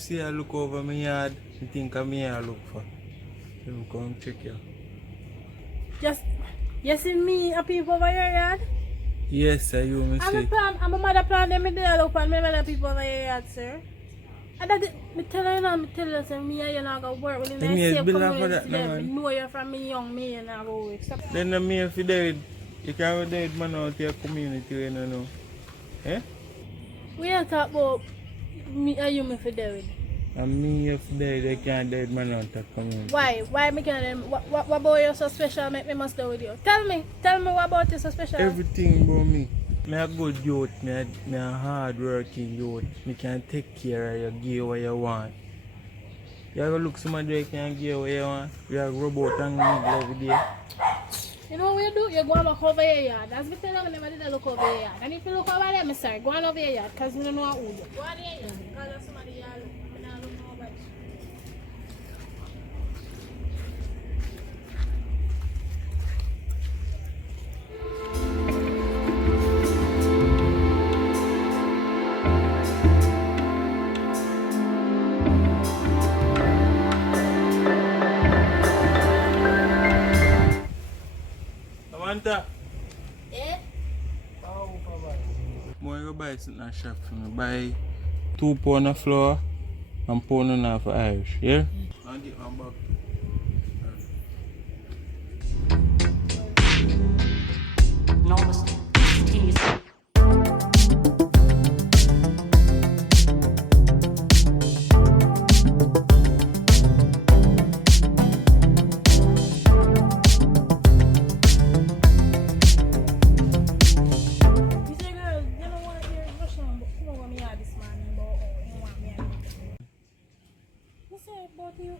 see I look over my yard, I think I'm here I look for. Let me come check you. Just, you see me a people over your yard? Yes, I you me see. I'm a mother plan them in the look and me mother people over your yard, sir. And that me tell you now, me tell you say me and you not go work with Then me yes, safe bill for community that, there. no, Me man. know you from me young, me and I go with. Stop. Then the me if you dead, you can't be dead man out your community, you know. Eh? We don't talk about me and you me for David. And me if dead, I can't dead man out your community. Why? Why me can't what about you so special make me must do with you? Tell me what about you so special? Everything about me. Me a good youth, me a hard working youth. Me can take care of you, give you what you want. You go look somebody who can give you what you want. You have robot and needle every day. You know what you do? You go and look over your yard. That's because I never did look over your yard. And if you look over there, I'm sorry, go on over your yard because we don't know who you are. Go on your yard because somebody yard look. I don't know about you. Samantha, Eh? I go buy something at shop for me. Buy 2 pounds of flour and pound and half of Irish, yeah? I'll get one back. Enormous instantaneous. You say, girl, you don't want to hear Russian, but you don't want me out this morning, but you want me out. You say about you.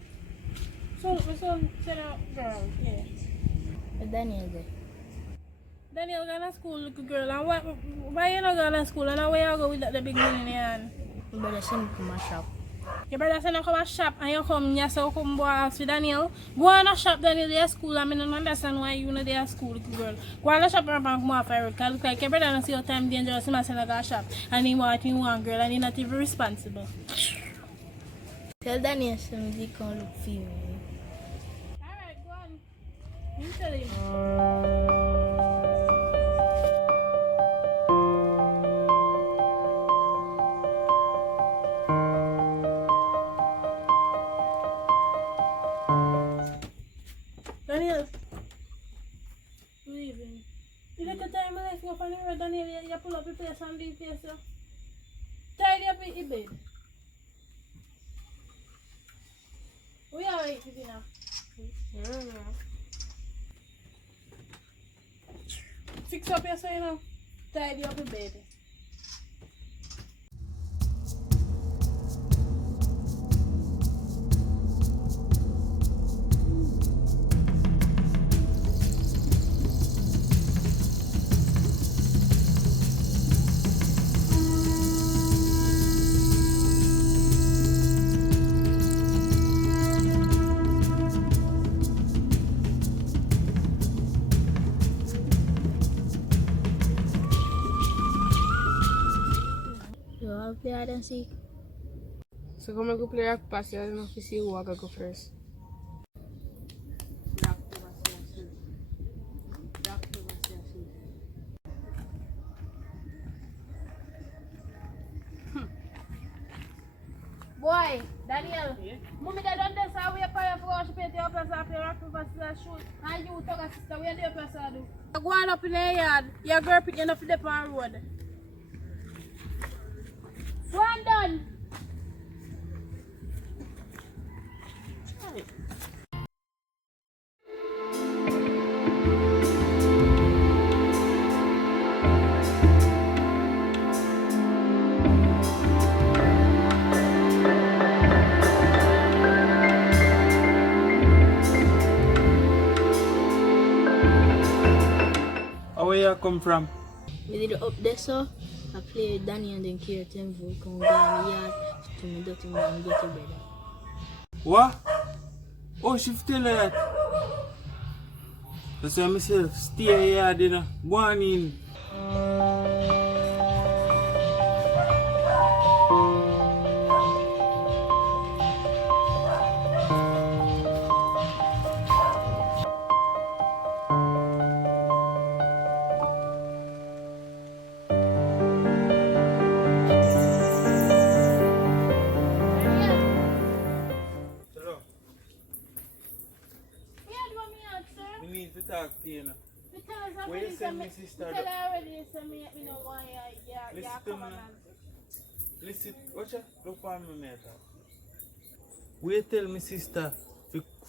So, my son said, girl, yeah. Daniel there. Daniel going to school, little girl, and why you not going to school, and where you go with that the big money in your hand? My brother send me to my shop. Your brother said you come to shop and you come here so you come go ask with Daniel. Go on a shop Daniel day at school and I don't understand why you not there at school, little girl. Go on a shop and come off a road because look like your brother don't see your time dangerous him and say like a shop. And he want girl and he not even responsible. Tell Daniel some he can look for me. Alright, go on. You tell him. Daniel. Good evening. You take the time to go on the road, Daniel. You pull up your place and leave place. Tidy up your bed. We are eating for dinner. Fix up yourself, you know. Tidy up your bed. You all play hide and seek? So come and go play rock pass, you don't know if you see who I go first. Boy, Daniel, mommy they done this how we apply for us to pay your place after your pass shoot. And you talk a sister, where do your place do? You go on up in the yard, your girl pick enough to the on road. Go on done. Where you come from? We did up there so I play with Danny and then Kiera Temple come go in the yard to me dirty man and get to bed. What? Oh, she tell her that. That's why I say stay here, you know. Go on in. already, send me me sister. tell her already, so me no want you Listen to come me. and Listen, watch out. Look on me, mate. Wait tell me sister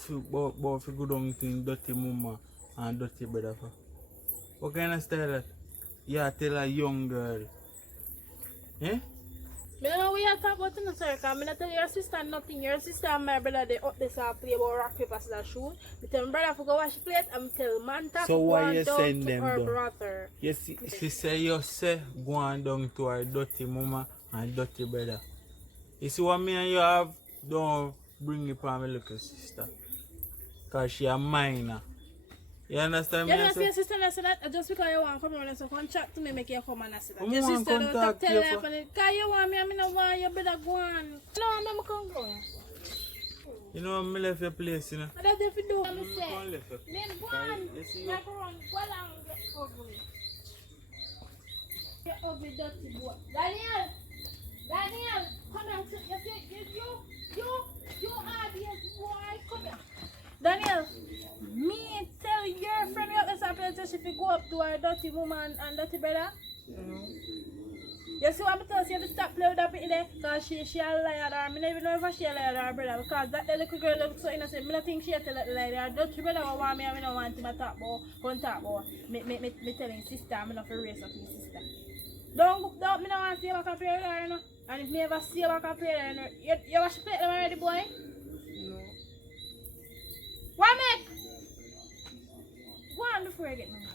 about fi go down to dirty mama and dirty brother for. What kind of style that? Yeah, tell a young girl. Eh? Me don't know what you talk about in the circle. I'm not tell your sister nothing. Your sister and my brother they up this and play about rock, paper, scissors, shoot. Me tell my brother to go wash plate and me tell Manta So to go why on you down send to them her down? brother. You see, she say you say go on down to her dirty mama and dirty brother. You see what me and you have? Don't bring it for my little sister. Cause she a minor. You understand You me? I don't see say? your sister and say that just because you want to come around so come chat to me make you come and say that. I Your want sister don't talk contact tell you her for- because you want me and me no want you better go on. No, I'm come go. You know, I left your place, you know. What does if you do? I'm Go say. and left your place. Then go on. You see, Like run, go along, get ugly. Get ugly, dirty boy. Daniel, come here. You see, you obvious boy, come here. Daniel, me tell your friend you have to say if you go up to her dirty woman and dirty brother. You see what I'm telling you? You have to stop playing with that there because she a liar or I don't even know if she a liar or her brother because that little girl looks so innocent. I don't think she a tell a liar. Dirty brother will want me and I don't want him to talk about. Me telling sister I'm not for race up my sister. Don't, me don't want to see you back up here, you know. And if me ever see you back up here, you wash the plate them already, boy? No. What make? Go on before I get my mother.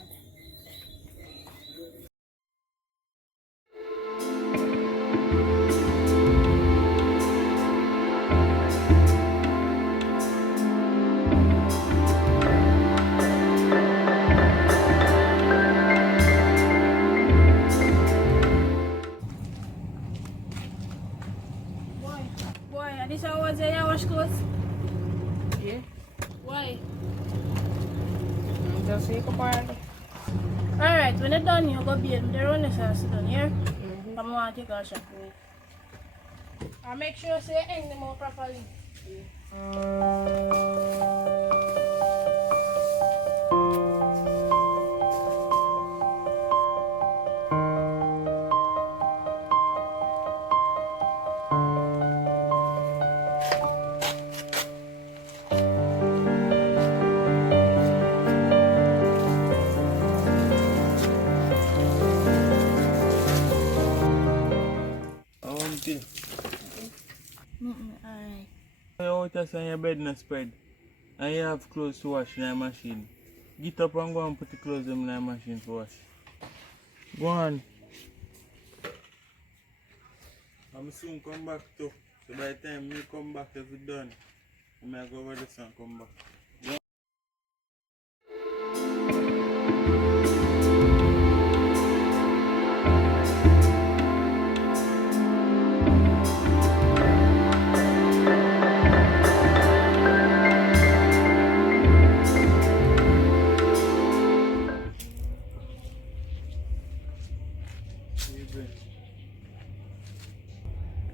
Boy, and this how was your wash clothes? Yeah. Why? Just wake up early. Alright, when you're done, you go bathe. They run this house down here. I'm going to take a shot. And make sure you hang them out properly. Alright. You out us on your bed and spread. And you have clothes to wash in the machine. Get up and go and put the clothes in the machine to wash. Go on. I'm soon come back too. So by the time me come back, if it's done, I may go over this and come back.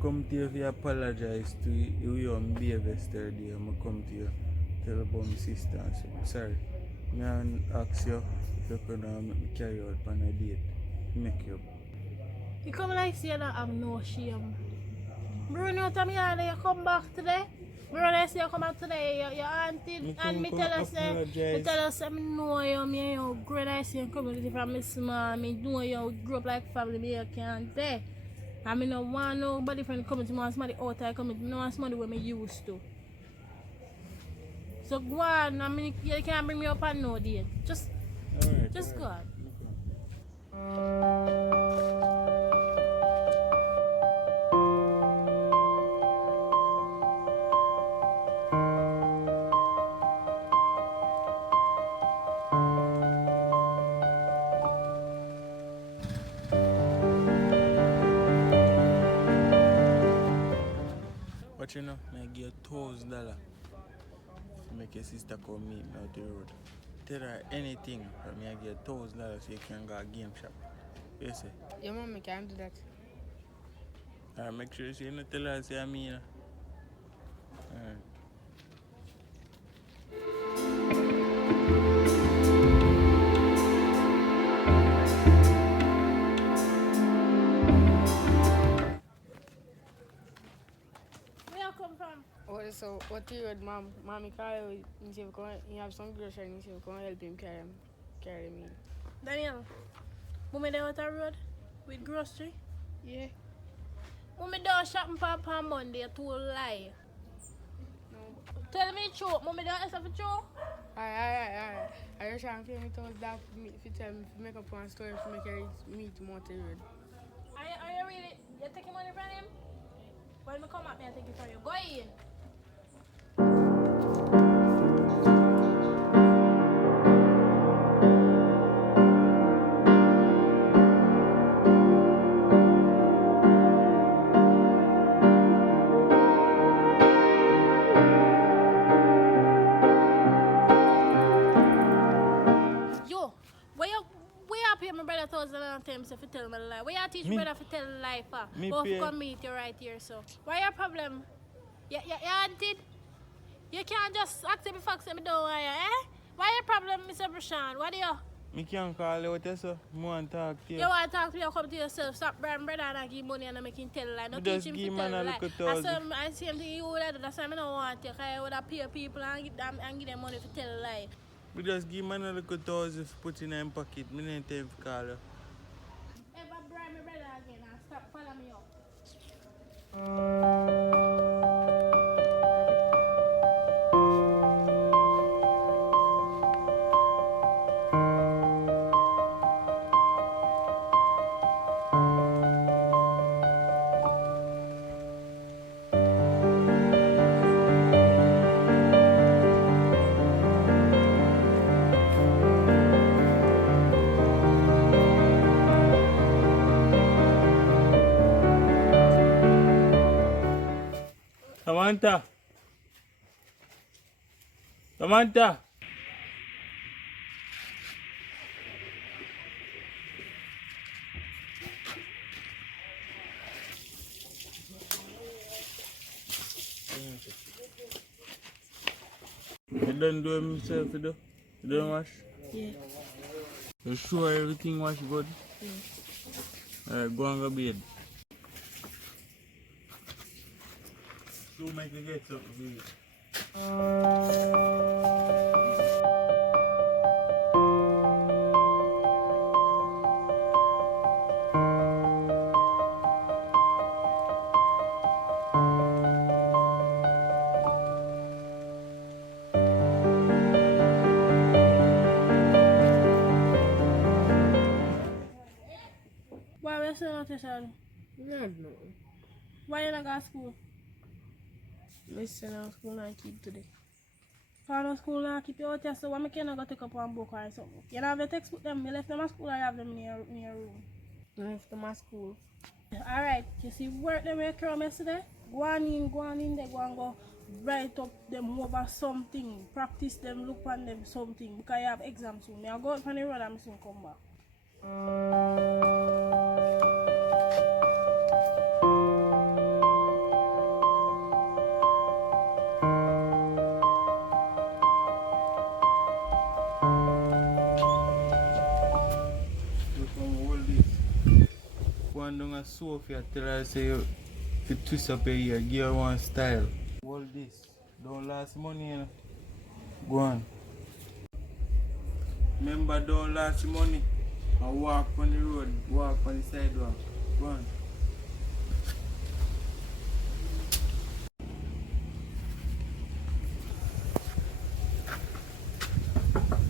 Come to you if you apologize to you and behave yesterday. I'm come to you tell about my sister and say, sorry. I ask you if you could make me carry out on a date. Make you. You come like say that I'm no shame. Bruno, tell me how you come back today. Bruno, say you come back today, your auntie, and me tell us I know you, me and you great I see you community from me small, me know you grew up like family, me you can't say. I mean, no want nobody from the community, want somebody outside community, no want somebody where me used to. So go on, I mean, you can't bring me up and no date. Just go on. But you know, I give you $1,000 to make your sister come meet me out the road. Tell her anything for me, I give you $1,000 so you can go a game shop. What you say? Your mom can't do that. Alright, make sure you don't tell her say I'm me. Alright. So what you would mommy call you and say you have some groceries and say come help him carry me. Daniel, when me there out the road with grocery, Yeah. when me there shopping for Monday, to lie. No. Tell me the truth, when me there is for true. Alright. I just trying to feel me told that if you tell me to make up one story to make it meet Monty Road. Are you really, you taking money from him? When me come up, me I take it from you. Go in. Yo, where you pay my brother $1,000 if you tell me a lie? Where you teach Me? brother to tell a lie for? Me But pay. if come meet you right here, so. Why your problem? You auntie? You can't just accept me facts and me don't want you, eh? Why your problem, Mr. Brashan? What do you? Me can't call you what you say. I want to talk to you. You want to talk to me, you come to yourself. Stop brand brother and give money and make him tell a lie. Me Don't just teach him give to man tell a a lie. little thousand. I see him to you would do. That's why I don't want you. Because I would have pay people and give them money to tell a lie. We just give man a little thousand to put in him pocket. Me ain't time to call you. Ever bribe my brother again and stop follow me up. Samantha. Samantha. You done do it himself, you do? You done wash? Yeah. You sure everything wash good? Yeah. Alright, go and go bed. So make you get something to eat. Why are you still not session? No. Why you not go to school? I send out school and keep today. Cause no school now keep you out here, so why me cannot go take up one book or something? You don't have the textbook them, you left them at school or you have them in your room? After my school. Alright, you see work them you come yesterday? Go on in there, go and go write up them over something. Practice them, look on them something. Because you have exam soon. I go out on the road and I soon come back. You come hold this. Go on down a Sophia, tell her say you twist up your ear, give her one style. Hold this. Don't last money, you know. Go on. Remember, don't last money. And walk on the road, walk on the sidewalk. Go on.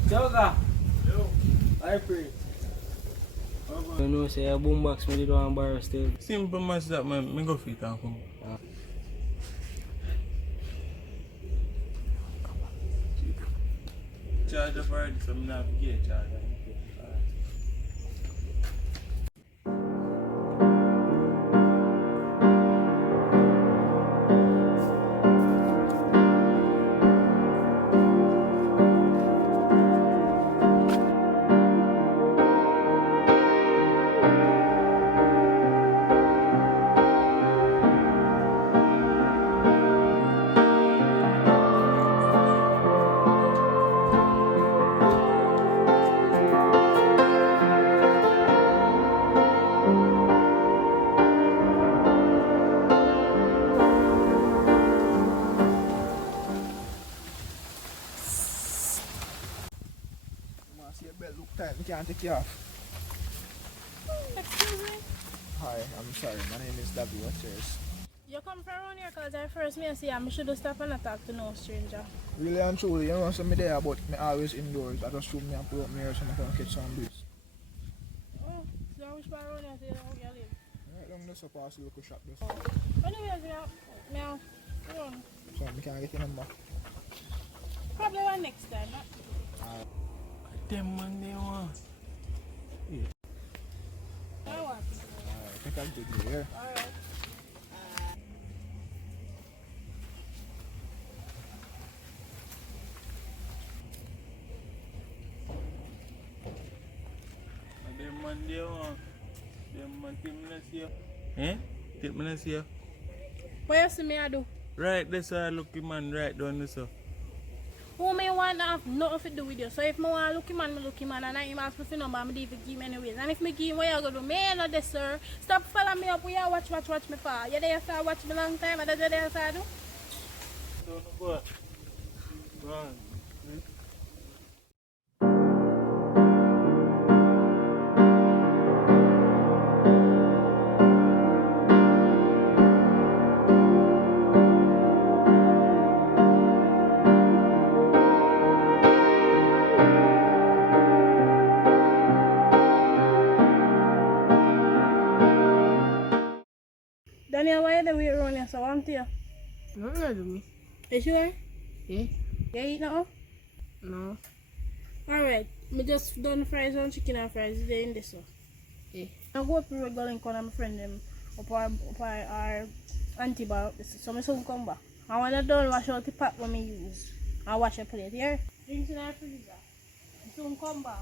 Thuga, Yo. I pray. You know, say a boombox me did one bar still. Simple much that, man. Me go fit and come. Charge up already, so I'm not forget charge. can't take you off. Excuse me? Hi, I'm sorry. My name is Davy. What's yours? You come from around here because I first me see I should stop and not talk to no stranger. Really and truly, you know, some me there, but me always indoors. I just shoot me and pull up me here so I can catch some breeze. Oh, so which part around here do you live? Right down this up past the local shop this. Anyways, yeah, run. So I can't get your number. Probably one next time. Them man they want. I want. I think I'll get you here. Alright. Them man they want. Them man take me not see you. Eh? Take me not see you. What you see me I do? Right, that's a lucky man right down there, so. Who may want to have nothing to do with you. So if I want to look him man, and I ask for the number, I'm going to give him anyways. And if I give him what you going to do, me not this, sir. Stop following me up. We are watch me for. You there start watch me long time, and that's what you start do? Don't go. Go on. Daniel, why are the way around here? So I'm here. No, not do me. You sure? Yeah? You eat now? No. Alright. I just done fries and chicken and fries. They're in this one. Yeah. I go up to Red Link and my friend them up our auntie bar. So I soon come back. And when I done wash out the pot when I use, I wash a plate here. Drinks in our freezer. I soon come back.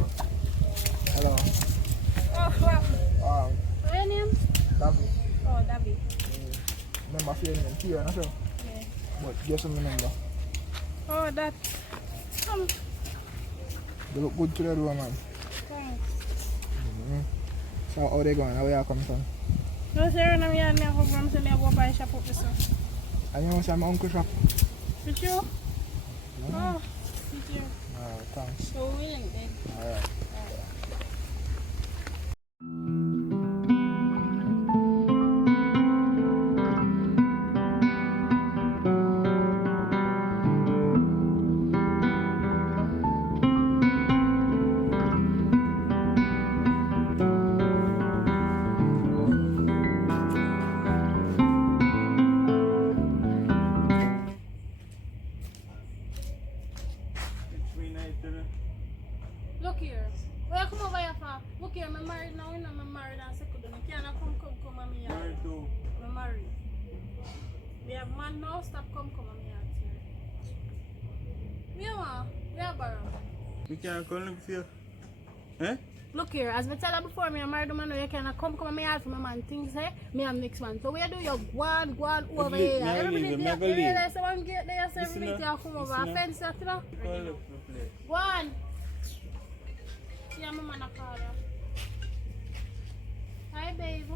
Hello. Oh, wow. What's your name? Davy. Oh, David. Remember your name? Kiera, not sure. Yeah. But guess my number. Oh, that. They look good to the door, man. Thanks. So how they going? How you coming from? No, sir, I'm here. I go from I go buy shop up this one. And you want to say my uncle shop? With you? Oh, with you. Alright, thanks. So we link then. Alright. It's me night today. Look here. Where you come over here for? Look here, I'm married now, you know, I'm married and second. You can't come on me Where yard. to? I'm married. We have man now, stop come on me yard. Me want? We have borrow. We can't come look for you. Eh? Look here, as I tell her before, me a married woman, you can't come on me yard for my man things, eh? Me am next one. So where do you go on over leave, here? me I leave, me I go leave. realize someone get there, so Listen every day now, you come over listen a now. fence, you know? Go look for play. Go on. Yeah, my man a call you. Hi, babe.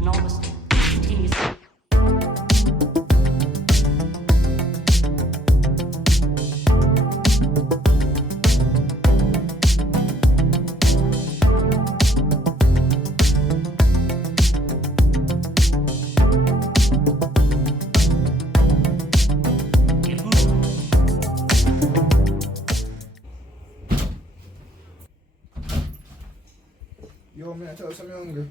No mistake. Continuous. Yo, man, I tell you something hungry.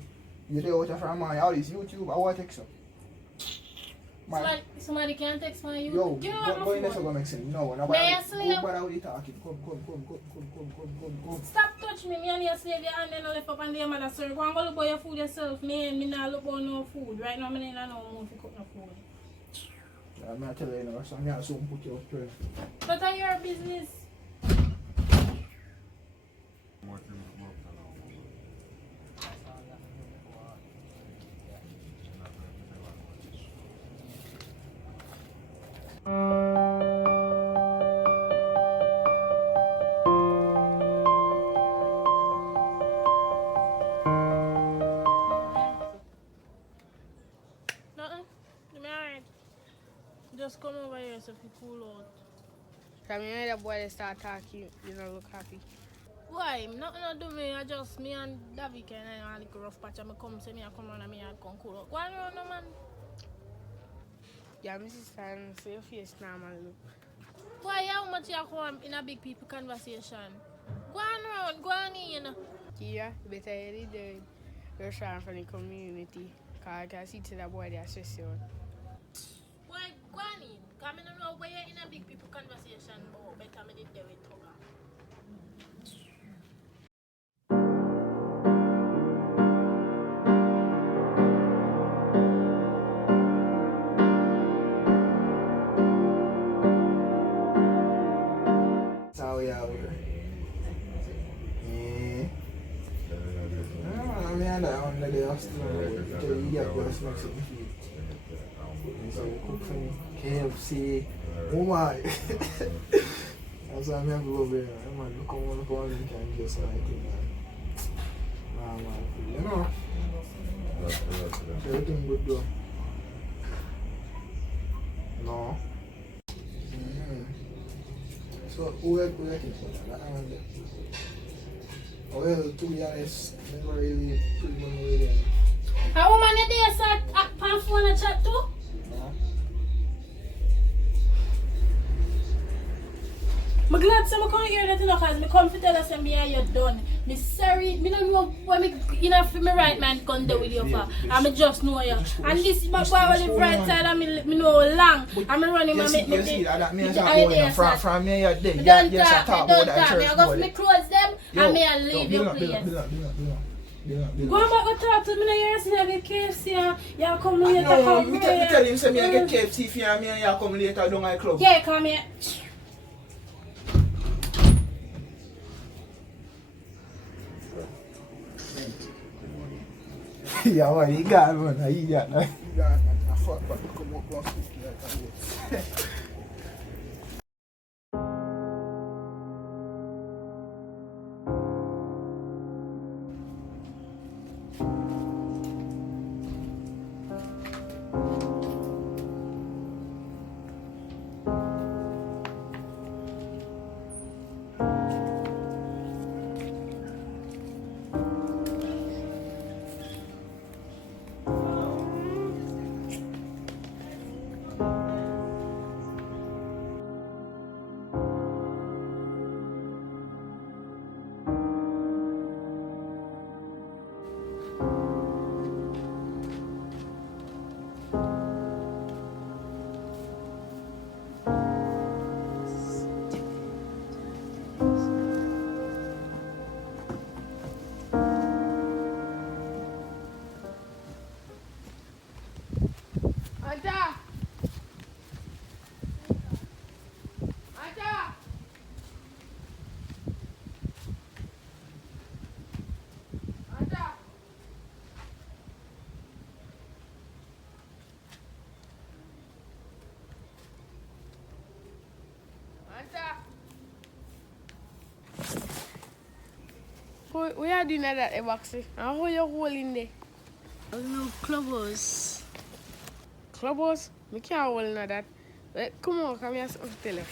You there out from my all this YouTube, I want to text you. Man, Somebody can text for you. yo, Give me go my in there so phone. go make sense. No, no, May I go sleep? bother with the talking. Come. Stop touch me. Me and you slave your hand and I lift up and the mother sir. Go and go look for your food yourself. Me not look for no food. Right now, me need no more to cook no food. Yeah, I'm not telling you now, so I'm not soon put you up to it. But are your business? Nothing? You alright? Just come over here so you cool out. From you hear the boy they start talking, you don't look happy. Why? Nothing to do me. I just me and Davy can I a little rough patch. I come say me I come round and me I come cool out. Go on round no man. Yeah, my sister, and so your face normal look. Why how much you come in a big people conversation? Go on round, go on in. Kiera, you better hear the restaurant from the community. Because I can see to that boy they stress you out. Why go on in? Because I don't know where you're in a big people conversation but better me did there with Thuga. That's how we out here. Yeah. I mean, I don't know the hospital. You get just make something for you. So you cook for me. KFC. Oh my. That's why I'm having to go over there. Man, look on, you can get something, man. Nah, man. You know? Everything good though. No. So, who are thinking about that? Well, to be honest, never really put money away. How woman you there start pan phone and chat too? No. I'm glad someone come here that because I come to tell us that me and you done. Me sorry, me don't know what me you know for me right man come there with you for. I me just know you. And this my boy on the right side and me know long. And me running my me. You see that me and from me you're there. Yes, I talk about that church. I go me close them and me and leave your place. Go back and talk to me now. You see I get KFC. You come later. No, me tell him say me I get KFC for you and me and you come later down at club. Yeah, come here. Yeah, man, you got man, you got man. You got man, I fuck back, come up, go speak like that. We are doing that at boxing. I hold your hole in there. No clubbers. Clubhouse? Me can't hold in that. Come on, come here, something to tell you.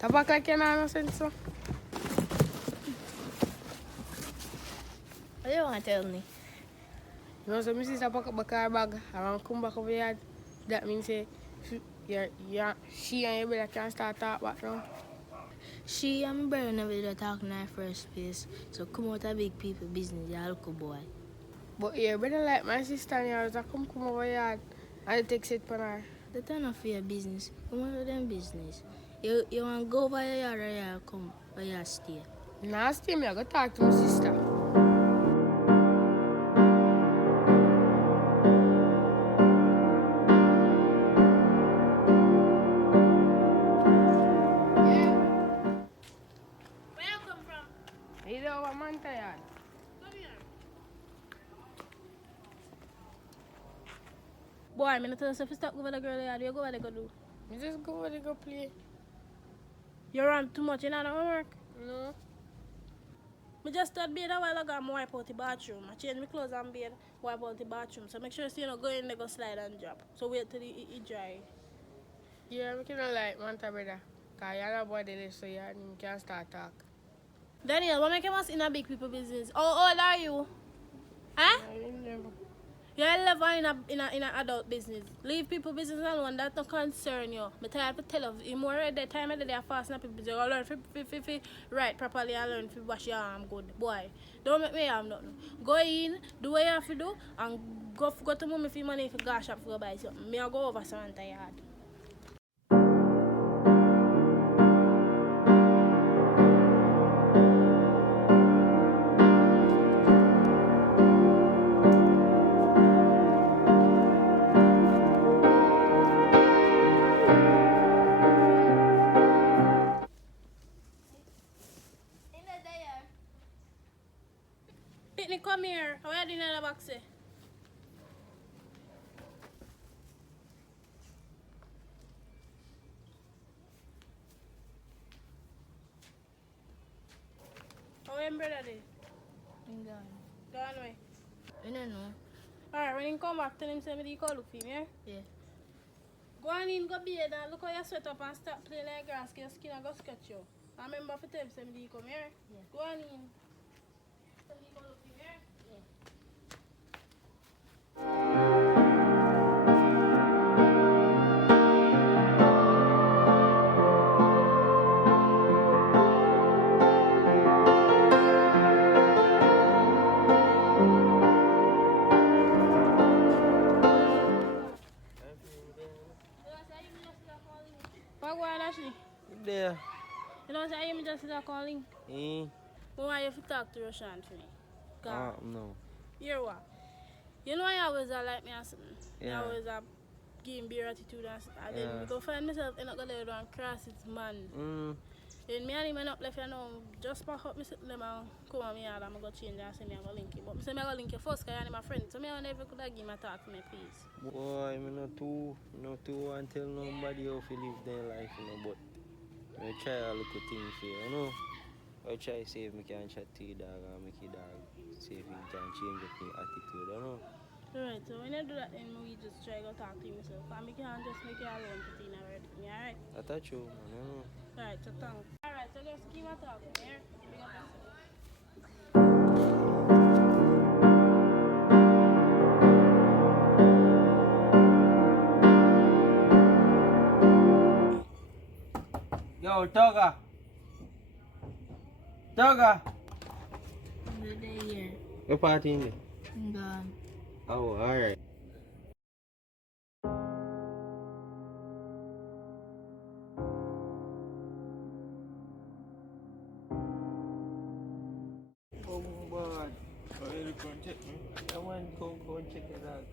Tabak like you know, no sense, so. What do you want to tell me? No, so my sister pack up a car bag and come back over here. That means say, she and your brother can start talk back now. She and my brother never did talk in our first place. So come out of big people business, you local boy. But your brother like my sister and yours, come over here and take it for her. That's not for your business. Come out of them business. You want to go over here or you come or you stay? Nah, stay me, I go talk to my sister. Boy, I'm not tell you if you stop over the girl yard, you go over there go do. Me just go over there go play. You run too much, you know, don't work. No. I just started bed a while ago, I'm wipe out the bathroom. I change my clothes and bed, wipe out the bathroom. So make sure you don't go in there, go slide and drop. So wait till it dry. Yeah, we cannot like Manta brother. Cause you're not boy there, so you can start talk. Daniel, what make you want in a big people business? How old are you? Huh? I didn't never. You're 11 in a adult business. Leave people business alone, that don't concern you. I'm tired to tell you, you more at the time of the day fast in people business. You learn to write properly and learn to wash your arm good. Boy, don't make me have nothing. Go in, do what you have to do, and go to mommy for money if you go shop for go buy something. Me I go over Samantha yard. Pitney, come here. How are you doing in the box? How are your brother doing? I'm gone. Gone away. I don't know. Alright, when you come back, tell him say me call look for him, yeah? Yeah. Go on in, go bathe and look how you sweat up and stop playing like grass, your skin and go scratch you. And remember to tell him say me come here. Yeah. Go on in. Tell me call look for him, yeah? Yeah. What go on, Ashley? There. You know what I am just calling? Eh? But why you have to talk to Roshan for me? No. Hear what? You know I always like me or something. Yeah. I always give him beer attitude and then Yeah. I go find myself and I go there and cross it man. Then me and him end up left you know, just pack up me sit them and come on me yard and I go change and say me I go link you. But I say me I go link you first because you're my friend. So me I never could have give him a talk to me please. Boy, I'm not too want tell nobody how to live their life, you know, but I try a little thing for you, you know. I try to see if I can chat to your dog and make your dog see if he can change up his attitude, you know. Alright, so when you do that then we just try to go talk to him myself. And me can't just make you alone to think about it. Alright? That's true, man, you know. Alright, so thanks. Alright, so just keep on talking, yeah? Big up yourself. Yo, Thuga! Thuga! I'm the here. What party in there? I'm gone. Oh, alright. Oh, boy. Oh, you come check me? I want to go and check it out.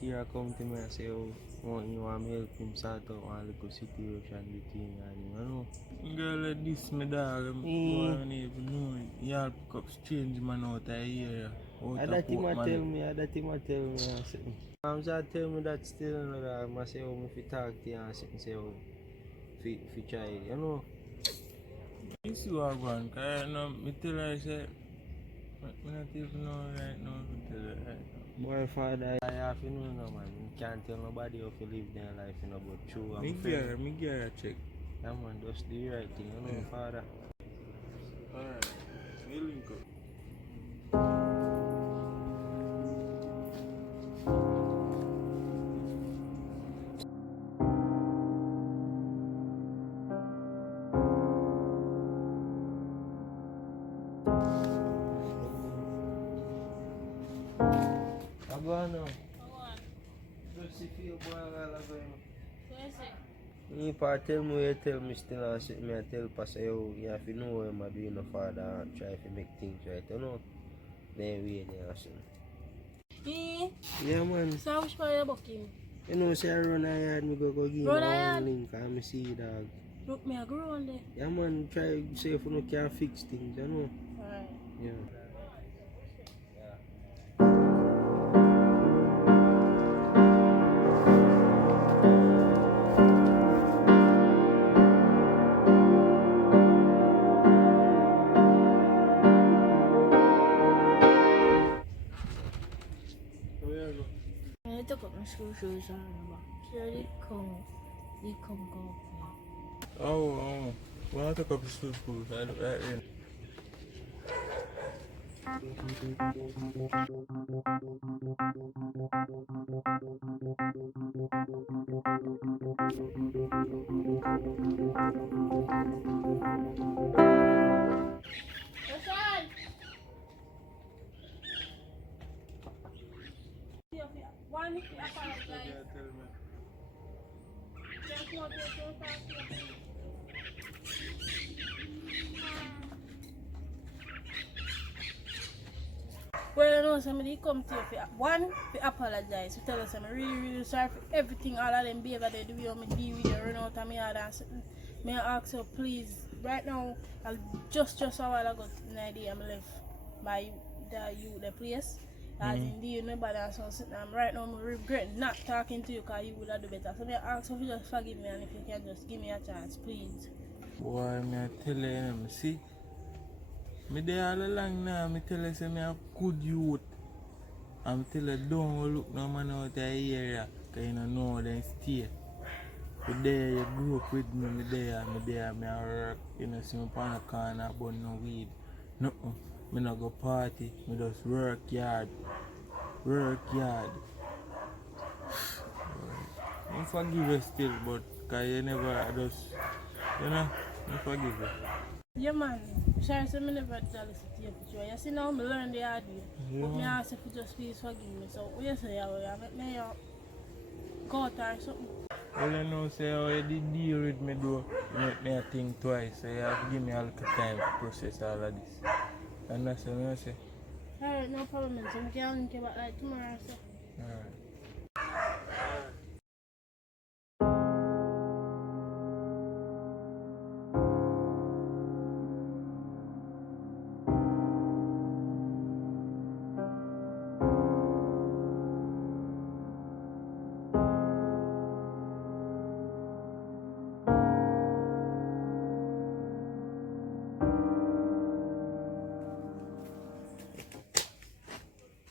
Kiera come to me and say, oh, you want me help him sort out one little situation between and you know. Girl like this, my dog, I don't even know it. You have to pick up strange man out of here. I that him tell me, I say. I'm just tell me that still, you know, I say, oh, if you talk to you and say, oh, if you try, you know. You see what I'm going, because I know, I tell her, I say, I don't even know right now, I tell her right now. Boy, father, I have to know, no, man. You can't tell nobody how to live their life, you know, but true, I'm friend. Me get her check. Yeah, man, just do the right thing, you know, father. Alright, we'll link up. Go on now. Go on. Just if you boy, I'll go in. What you say? If I tell me, you tell me still, I say, I tell Pastor, you have to know what I'm doing, no father, and try to make things right, you know? Then we there, I say. Yeah, man. So which part you book him? You know, say I run a yard, me go give Run him a a yard? link, and me see dog. Look, me I go around there. Yeah, man, try say if you can fix things, you know? Alright. Yeah. school shows I remember. Kiera did come go. Oh. When I take up the school, I look right in. One, if you apologize. Just want to go back to your place. Well, you know, somebody come to you for one, to apologize. To tell us I'm really sorry for everything, all of them behavior they do with me, deal with you, run out of me head and something. May I ask you, please, right now, I'll just a while ago, an idea I'm left by the place. As in, deal with nobody and something. Right now, I regret not talking to you because you would have do better. So, may I ask you to just forgive me and if you can just give me a chance, please. Boy, me I tell you, see? Me there all along now, me tell you say me a good youth. I'm tell you don't look no man out of the area, cause you don't know them stay. But there you grew up with me, me a work, you know, see me on the corner, but no weed. Nothing. Me no go party, me just work yard. I forgive you still, but cause you never just, you know, I forgive you. Yeah, man. Sorry, so I never tell you to take picture. You see now, I learn the hard way. But me ask if you just please forgive me. So, what you say, you make me go out or something? Well, you know, say how you did deal with me, though, you make me think twice. So you have to give me a little time to process all of this. And that's what I say. Alright, no problem. Then. So, we can link you back like tomorrow. So. Alright.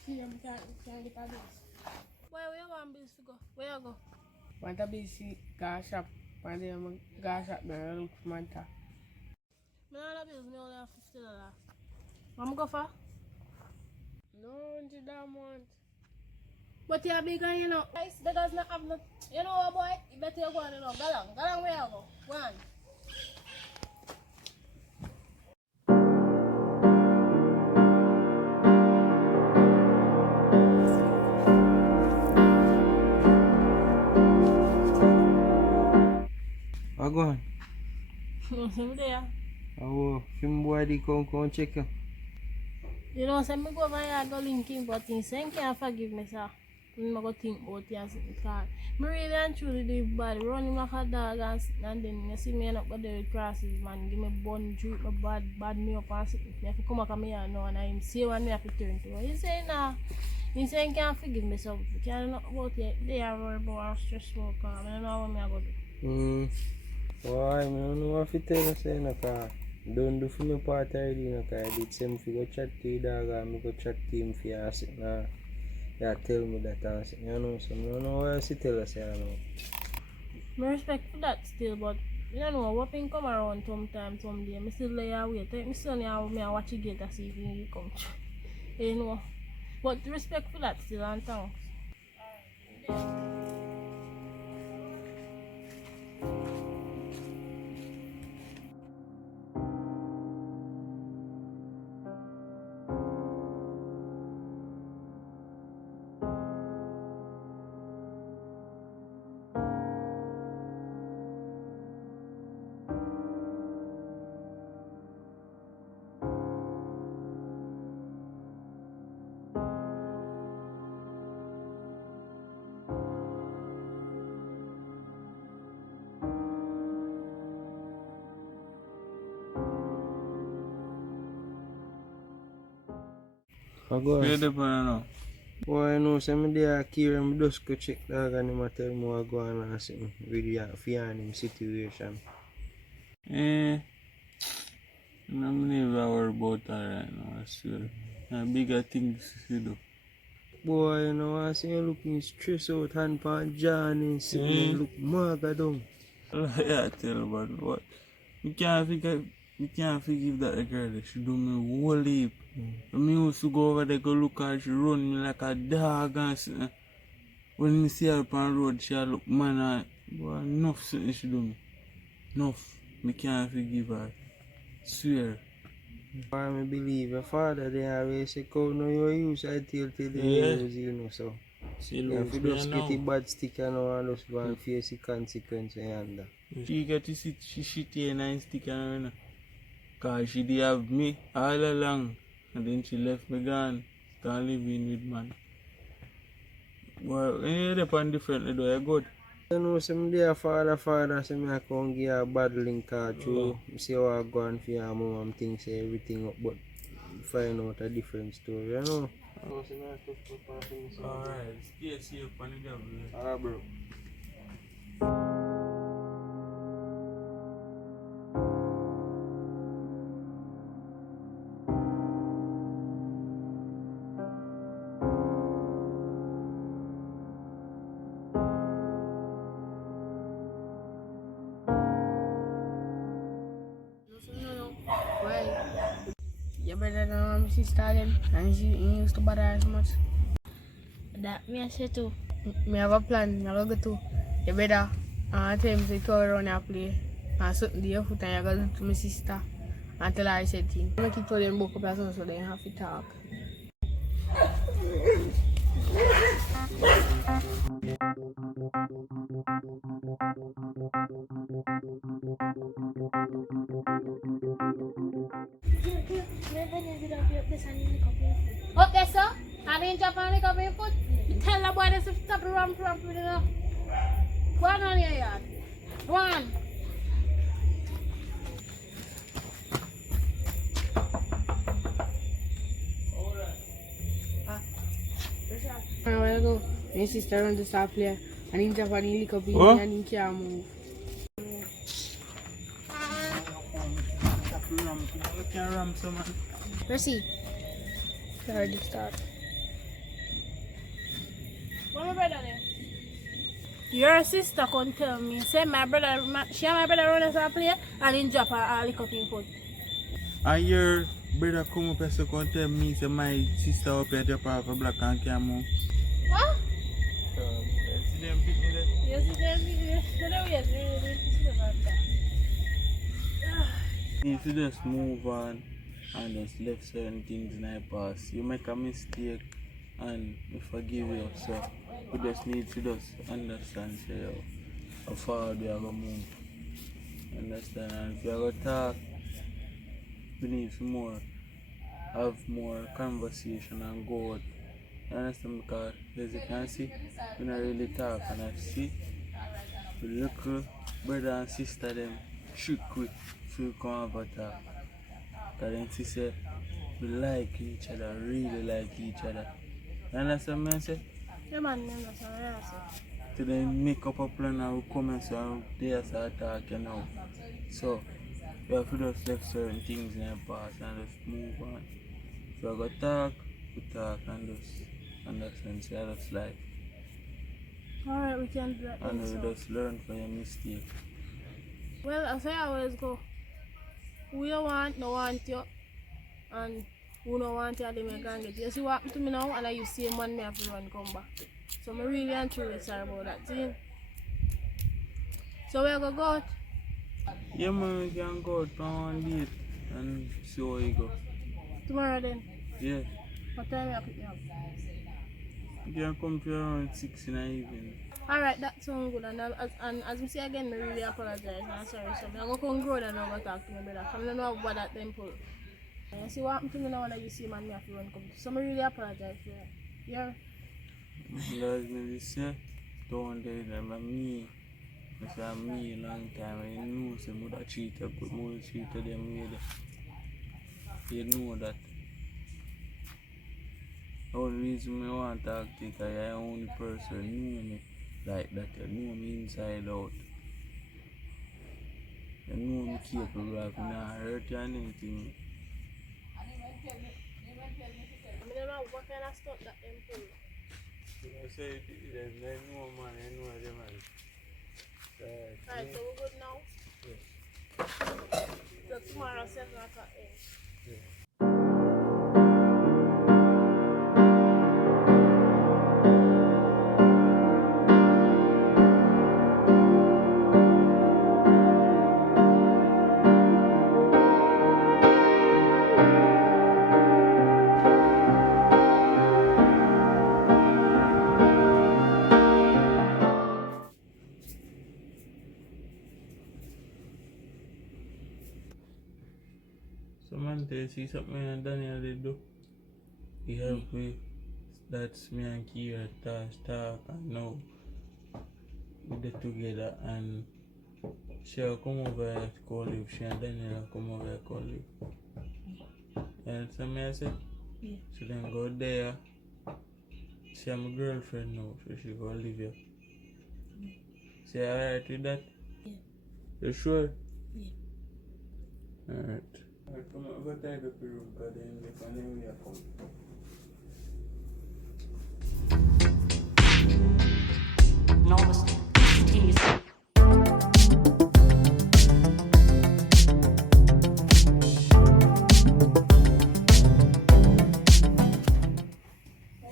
See them, can get a base. Where you want base to go? Where you go? Want a busy gas shop. Want a gas shop there, look for my top. Me not have bills, me only have $50. I'm go for? No, you don't want. But you're big and you know. Guys, beggars not have no. You know what, boy? You better you go on, you know. Go along where you go. Go on. I go on. Nothing there. Oh, some boy they come check you. You know, say me go over here, go linking for things. Say you can't forgive me, sir. I'm go think about you and something. Cause me really and truly live bad. Running like a dog and then you see me end up with the crosses, man. Give me bun, treat me bad me up and something. You have to come back at me here now and I see when me have to turn to. You say nah. You say you can't forgive me, so you can't know about it. They are worried about and stressful. Cause I don't know what me I go do. Why, I don't know what to tell you, say, no, cause don't do for me part already, no, cause I did same for go chat to you, dog, and I go chat to him for you, sit now. Yeah, tell me that, and sit, you know, so I don't know what else to tell you, say, I know. I respect for that still, but you don't know what thing come around sometime, someday. I still lay away. Take me son here, me watch you get to see if he come true. You know. But respect for that still and thanks. I go Where on. the pan now? Boy, I know, say, me there, Kiera, me just go check, dog, and him a tell me what go on and something, with the him situation. I'm never worry about that right now, I swear. There are bigger things to do. boy, you know, I see you looking stressed out, hand pan Johnny, sitting and look maga down. Yeah, tell about what. We can't forgive that girl. She do me whole heap. Me used to go over there go look at her, she run me like a dog and something. When me see her on the road, she a look man and boy, enough something she do me. Enough. Me can't forgive her. Swear. I me believe your father they always say, come no you use I tell the Yeah. news, you know, so. She You have lose to me just now. get a bad stick and all and just go and face the consequence and that. She get to sit, she shit here and I stick on her. Cause she did have me all along. And then she left me gone. Start living with man. Well, you dep on differently though, you're good. You know, some day a father say me I come give her a bad link card through. See how I go and for your mom and things say everything up, but find out a different story, you know. Alright, stay safe on the devil. Alright, bro. No. Why? You better know my sister again, and she ain't used to bother as much. That me I say too. Me have a plan, me go to. You better tell him to go around and play. And something the foot and you go to my sister and tell her I said thing. I keep telling them book up as well so they have to talk. Up there, sir. I didn't jump on the cup of your foot. You tell the boy to stop the rump with it. Go on your yard. Go on. I want to go. My sister runs the star player and he jump on the lick up What? and he can't move. You can ram someone. Mercy. I heard it start. What my brother there? Your sister can tell me, say my brother, she and my brother run as a player and then drop her lick up in foot. And your brother come up and say, come tell me, say my sister up here drop off a black and can't move. What? See them pick me there? Yes, If you just move on and just left certain things in the past, you make a mistake and we forgive you. So we just need to just understand say, how far we are going to move. Understand? And if you are going to talk, we need to have more conversation and go out. You understand? Because as you can see, we don't really talk and I see the little brother and sister them trick with to come have a talk. Because then she said we like each other, really like each other. You understand what I say? Yeah, man, that's what I say. To then make up a plan and we come and so they start talking now. So we have to just left certain things in the past and just move on. If we go talk, we talk and just understand, say that's life. Alright, we can do that. And then, we so. just learn from your mistake. Well, as I always go, who you want, no want you, and who no want you, they may go and get you. You see what happened to me now, and I use same one, me have to run come back. So I'm really and truly sorry about that thing. So we're going to go out. Yeah man, we can go out on one date and see how you go. Tomorrow then. Yeah. What time you pick me up? You can come to around 6 in the evening. Alright, that sounds good. And as we say again, I really apologize. I'm sorry. So I'm going to come grow and I'm going to talk to my brother. I don't know about that temple. You see what happened to me now when you see man, me have to run come. So I really apologize for that. Yeah. As me say, don't do that. Me, I say me a long time. I know say I would have cheated, but I would have treated them way there. You know that. The only reason I want to talk to you is because you're the only person who know me like that. You know me inside out. You know me capable of not hurt you and anything. I don't know what kind of stuff that them pull. I say there's no more man, I know them man. Alright, so we're good now? Yeah. So tomorrow 7 o'clock. Yeah. So man, they see something and Daniel did do. He help me. That's me and Kiera talk and now we get together and she'll come over here to call live. She and Daniel come over here to call live. And so me I said, Yeah. so then go there. She am a girlfriend now, so she go live here. Say alright with that? Yeah. You sure? Yeah. Alright. Alright, come on, go take up your room, because then we are coming. No mistake. Continuously.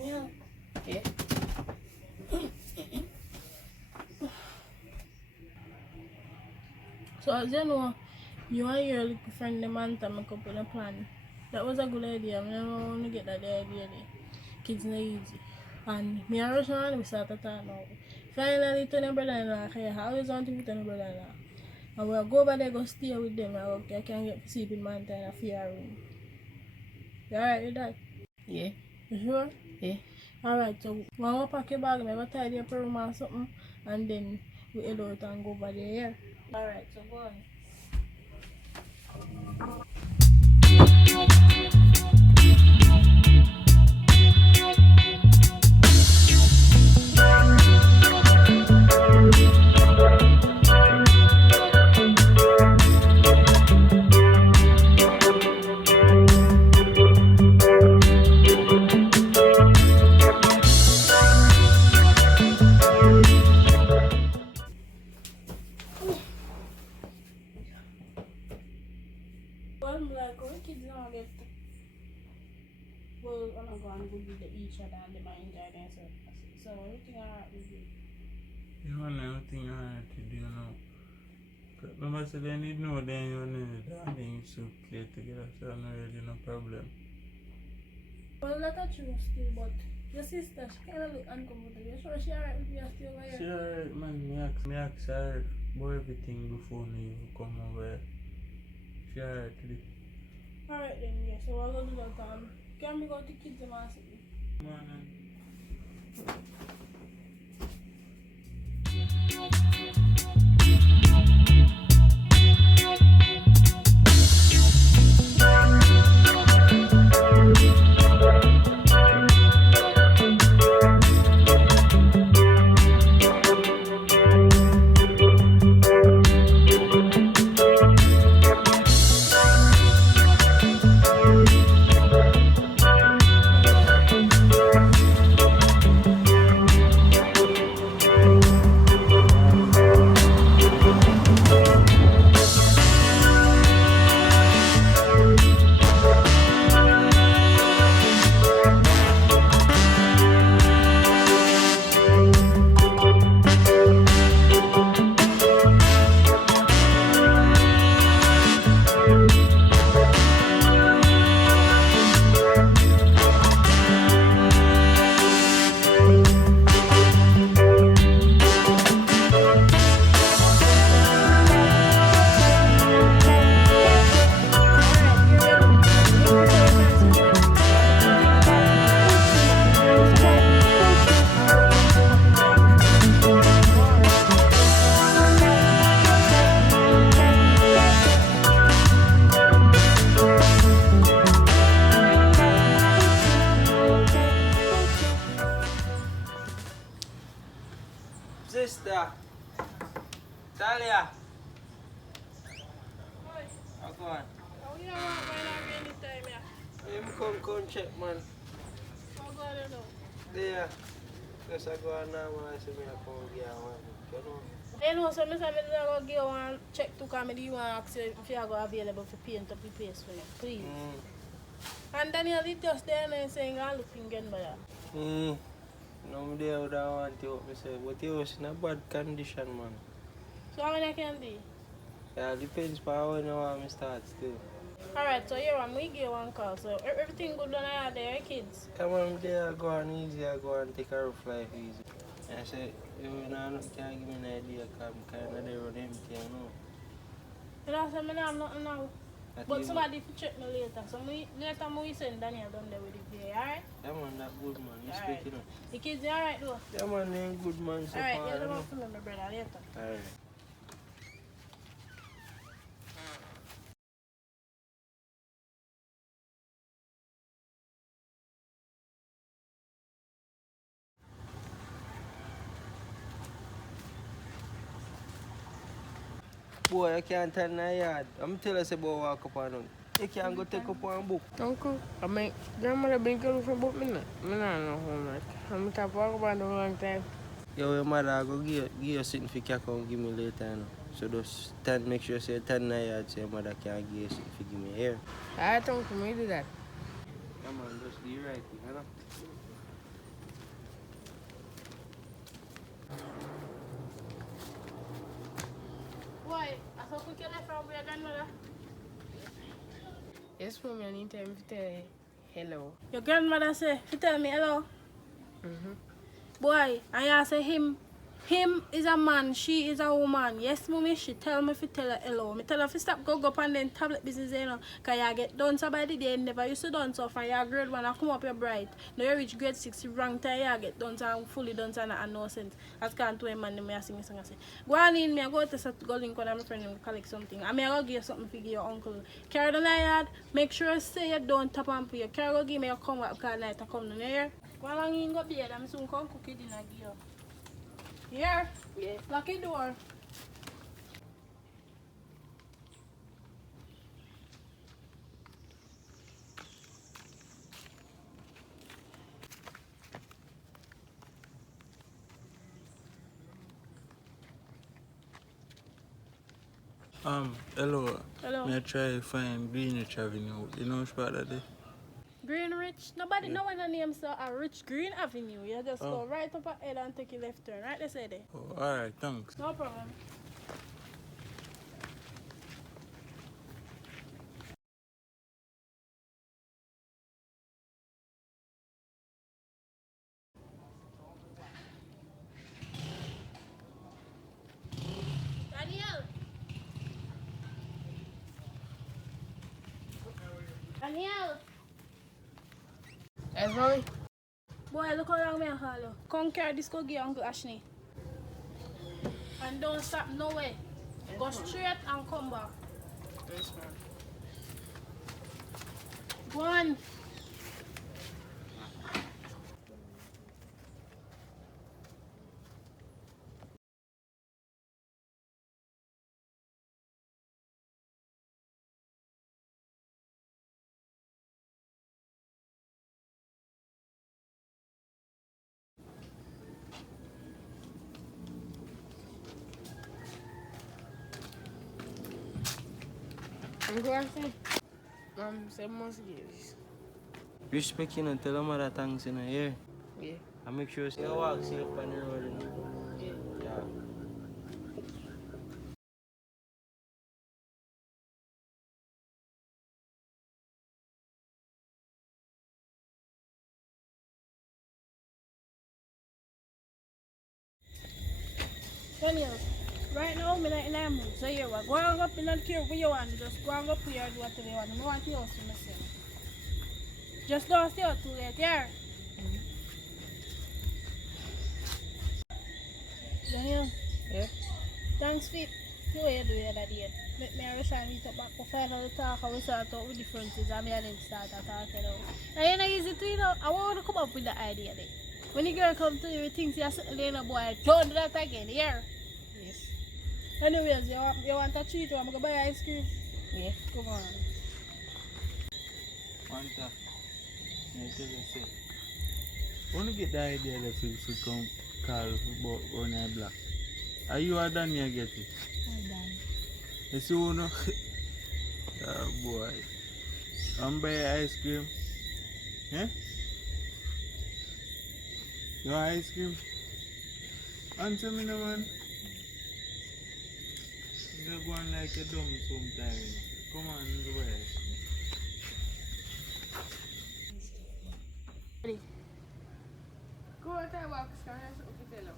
Yeah. Okay. So as you know, you and your little friend the man to make up with a plan. That was a good idea. I never want to get that the idea there. Kids not easy. And me and Roshan, we started talking now. Finally, to my brother-in-law, I always want to meet my brother-in-law. And we'll go over there, go stay with them. I can get to sleep in man time in a fair room. You alright with that? Yeah. You sure? Yeah. Alright, so when we pack your bag, maybe tidy up your room or something, and then we head out and go over there, yeah? Alright, so go on. Well, I'm like, oh, kids don't get. Well, I'm not going to do each other and they might enjoy themselves. So, everything alright with you? You want everything alright to do now. Remember, so they need no, then you need that, and then you should play together, so no really no problem. Well, that's true still, but your sister, she kind of look uncomfortable. You sure she alright with you still like She alright, man. Me ask her about everything before me come over here. She alright today. Alright then, yeah, so we're going to do that. Can we go to kids and ask them? Come on, then. Sister, Talia, how go on? Oh, you don't want to buy anytime, yeah. Him come check, man. I'll go there now. There. Just I go on now when I see me I come get one. You know? You know, so I say I go give one check to come and you want to ask you if you are available for paint up the place for you, please. And Daniel is just there and saying I'm looking good by that. No, I'm there with that one to help me say, but he was in a bad condition, man. So how many can do? Yeah, depends on when I want to start still. Alright, so here we give one call. So everything good done out there, kids? Come on, there, I go on easy, I go and take a rough life easy. And I said, you know, can't give me an idea, because I'm kind of there on empty, you know. You know, so I don't have nothing now. But somebody will check me later. So later we send Daniel down there with the VA, alright? Yeah, man, that good, man. You Alright. speak, you know. The kids are alright though? Yeah, man, they're good, man, so Alright, far, you you don't know. have to my brother later. Alright. Boy, I can't tell in the yard. I'm telling you about walk up on them. You can't go take up one book. Uncle, I mean, grandmother been going for about me. I don't know homework. I'm going to walk about a long time. Yo, your mother go give you something for you can give me later. You know? So just stand, make sure you stand in the yard so your mother can give you something for give me here. I don't for me do that. Come on, just do the right thing, you know? Why? I thought we can from your grandmother. Yes, mommy, I need time to tell you hello. Your grandmother say, she tell me hello. Boy, I say him is a man, she is a woman. Yes, mommy, she tell me to tell her hello. Me tell her to stop go up and then tablet business, you know. Because you get done so by the day, never used to done so from your grade 1, I come up your bright. Now you reach grade 6, you rank time, you get done so fully done so and no sense. As can't do a man, me sing a song, I say. Go on in, me I go to go link with my friend and collect something. I may go give you something for your uncle. Carry the yard, make sure you say you don't tap on for you. Carry go give me your come up because night I come down here. Go along in, go bed, I'm soon come cook it dinner give you. Here? Yeah. Lock the door. Hello. Hello. Me I try to find Greenwich Avenue. You know which part that is? Greenwich? Nobody, no one names a Rich Green Avenue. You just go right up ahead and take a left turn. Right, they say there. Oh, alright, thanks. No problem. Daniel! Daniel! Yes, mommy. Boy, look how long me I call you. Come carry this go give Uncle Ashley. And don't stop nowhere. Go straight and come back. Yes, ma'am. Go on. I'm going to say, say Wasssgoodd. Respect, you know, tell your mother thanks, you know, yeah? Yeah. And make sure you walk safe on the road, you know? Yeah. Yeah. Daniel, right now, I'm not in a mood. So here, go and up in and care what you want. Just go and up here and do whatever you want. I don't want you to see myself. Just don't stay out too late, yeah? Daniel, Yeah. thanks for the way you do the other day. Make me rush and meet up back to final talk and we sort out with differences and me and them start to talk it out. And you know, easy to, you know, I want to come up with the idea there. When the girl comes to you, you think you're sitting there, boy, don't do that again, yeah? Yes. Anyways, you want a treat or I'm going to buy ice cream? Yeah. Come on. One tap. You tell you say. Wanna get the idea that you should come call about on your block. Are you a Daniel get it? I'm done. You see who no? Oh boy. I'm buy ice cream. Eh? You want ice cream? Answer me no man. You're going like a dumb sometimes. Come on, go ice cream. Go and tell what I'm something to tell you.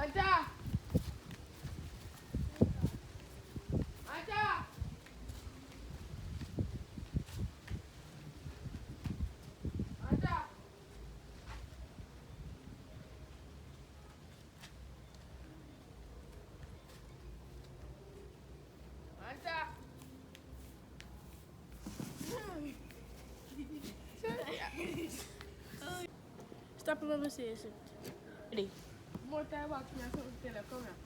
Anta! Anta! Anta! Anta! Stop it when I say it. Ready? More time back to me, something to tell you. Come here.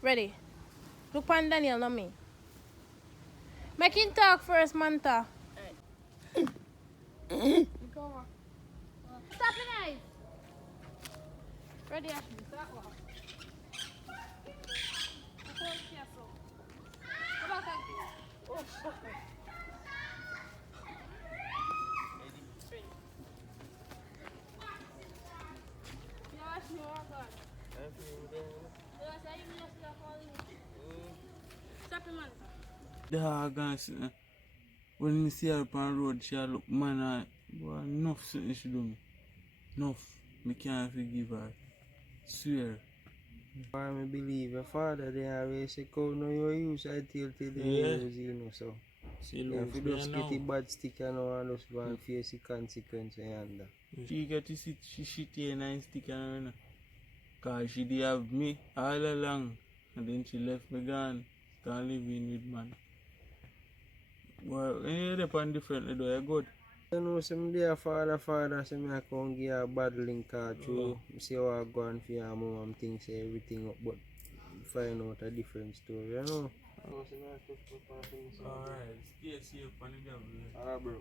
Ready? Look pan Daniel, not me. Make him talk first, Manta. You come here. Stop it, guys. Ready, Ashley? Start walk. Oh, fuck. Stop him, man. The Haggans, when me see her on the road, she a look man, boy, enough something she do me. Enough. Me can't forgive her. Swear. Why me believe your father they always say cow no you use I till they Yeah. use you know so. She Yeah, loves if me you just get the now. bad stick and all and just go and face the consequence and that. She get to sit, she shit here and stick on her. Cause she did have me all along. And then she left me gone. Can't live in with man. Well, any other pan differently though, you're good. You know, some day a father say me I come give her a bad link through. See how I go and for your mom and things say everything up but find out a different story, you know. Alright, stay safe on the devil. Alright bro.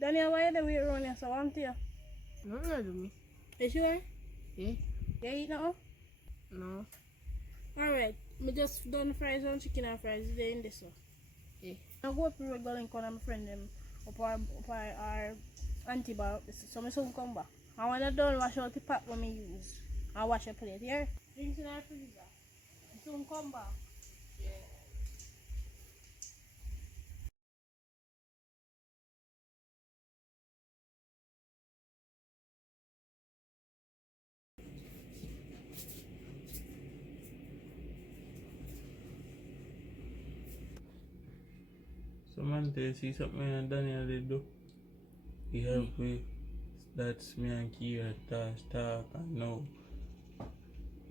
Daniel, why are the way around here? So I'm here. No, no, do me. You sure? Yeah? You eat now? No. Alright. Me just done fries and chicken and fries. They're in this one. Yeah. I go up to go link on my friend them up our auntie bar. So I soon come back. And when I done wash out the pot when I use, I wash a plate. Here. Drinks in our freezer. I soon come back. Someone tell see something and Daniel did do. He helped me. That's me and Kiera talk and now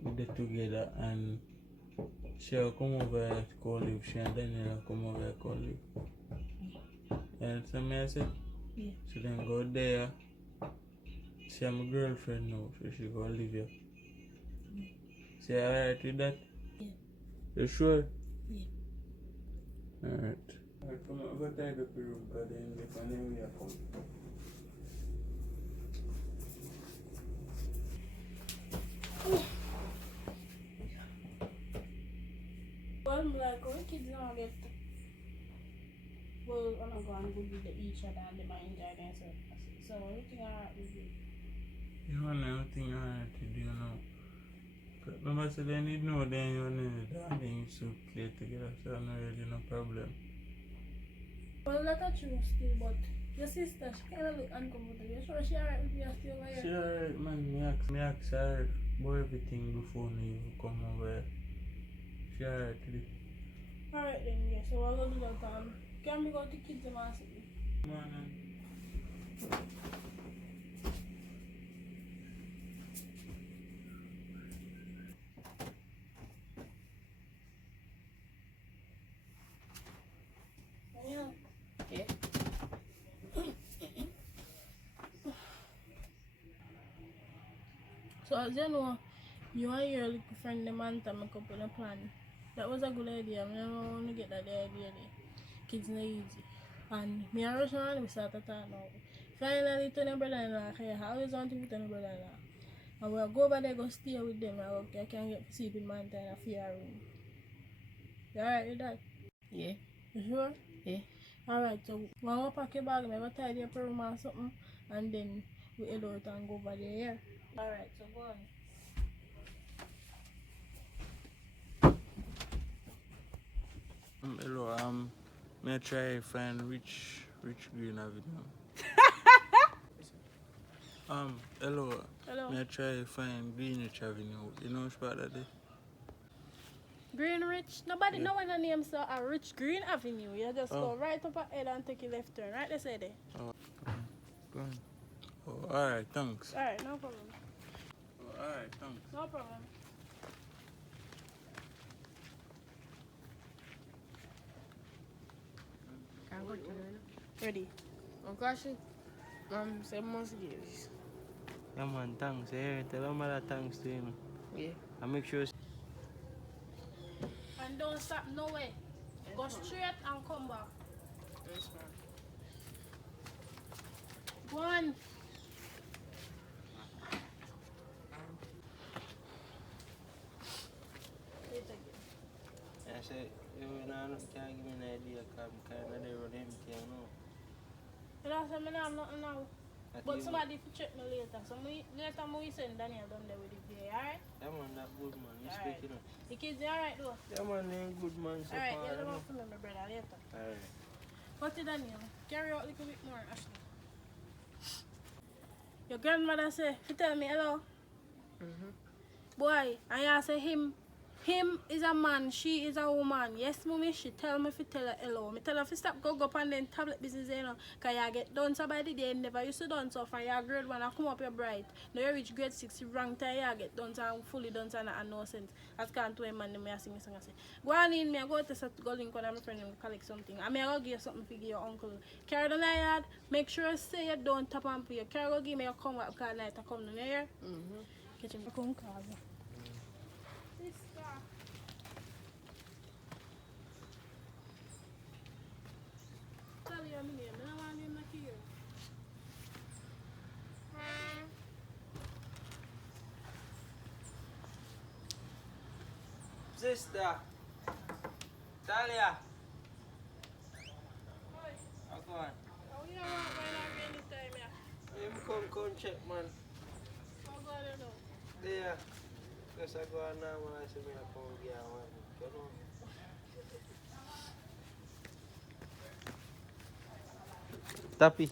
we get together and she'll come over to call live. She and Daniel will come over to call live. And so me I said, Yeah. so then go there. She am a girlfriend now, so she go live here. She alright with that? Yeah. You sure? Yeah. Alright. Alright, come on, go tidy up your room, because then if I know we are coming. Well, I'm like, oh, kids don't get. Well, I'm not going to give each other and they might enjoy themselves. So, everything alright with you? You want everything alright to do now. Remember, so they need know then you need that and then you should play together, so no really no problem. Well, that's a true still, but Your sister, she kind of look uncomfortable. You sure she alright with you still over She here? alright, man. Me ask her about everything before me come over here. She alright today. Alright then, yeah. So we're gonna do that. Can we go to kids and ask you? Man, Yeah. Yeah. So as you know, you and your little friend the man to make up with a plan. That was a good idea. I never want to get that the idea there. Kids not easy. And me and Roshan, we start to talk now. Finally, to my brother-in-law, I always want to meet my brother-in-law. And we'll go over there, go stay with them. I can get to sleep in my time and fear room. You alright with that? Yeah. You sure? Yeah. Alright, so when we pack your bag, maybe tidy up your room or something, and then we head out and go over there, yeah? Alright, so go on. hello, may I try find Rich Green Avenue. Hello. Hello. May I try find Greenwich Avenue. You know which part that is? Greenwich? Nobody, Yeah. no one names a Rich Green Avenue. You just Oh. go right up ahead and take a left turn. Right, they say there. Oh, go on. Oh, alright, thanks. Alright, no problem. Oh, alright, thanks. No problem. Can I go to the Ready? Uncle Ashley, 7 months years. Yeah, man, thanks. Yeah, tell them all thanks to you. Yeah. And make sure. And don't stop nowhere. Go straight and come back. Yes, man. Go on. Wait again. I said, you know, can't give me an idea because I'm kind of there with empty, you know. You know, so I don't have nothing now. That But you- somebody will check me later. So later we send Daniel down there with the play, alright? Yeah, man, that good, man. You Alright. speak, you know. The kids are alright though. Yeah, man, they good, man, so Alright, far, you you don't know. have to remember brother later. Alright. But Daniel, carry out a little bit more, Ashley. Your grandmother say, she tell me hello. Boy, and you say him is a man, she is a woman. Yes, mommy, she tell me to tell her hello. Me tell her to stop go up and then tablet business, you know. Because you get done so by the day, never used to done so from your grade 1 and come up your bright. Now you reach grade 6, you rank time, you get done so and fully done so and no sense. As can't do a man, me sing a song and say, go on in, me I go to go link on my friend and collect something. And me I go give you something to give your uncle. Carry the yard, make sure you say you don't tap on for you. Carry go give me a come up because night I come down here. Catch him. Come call me. Sister. Tell you my name. I don't want name like you. Sister. Talia. Oi, How go on? how you don't want when I rainy time here? Him come check, man. How go there now? There. Because I go on now, man, I say me I come get one. You know? Tapi.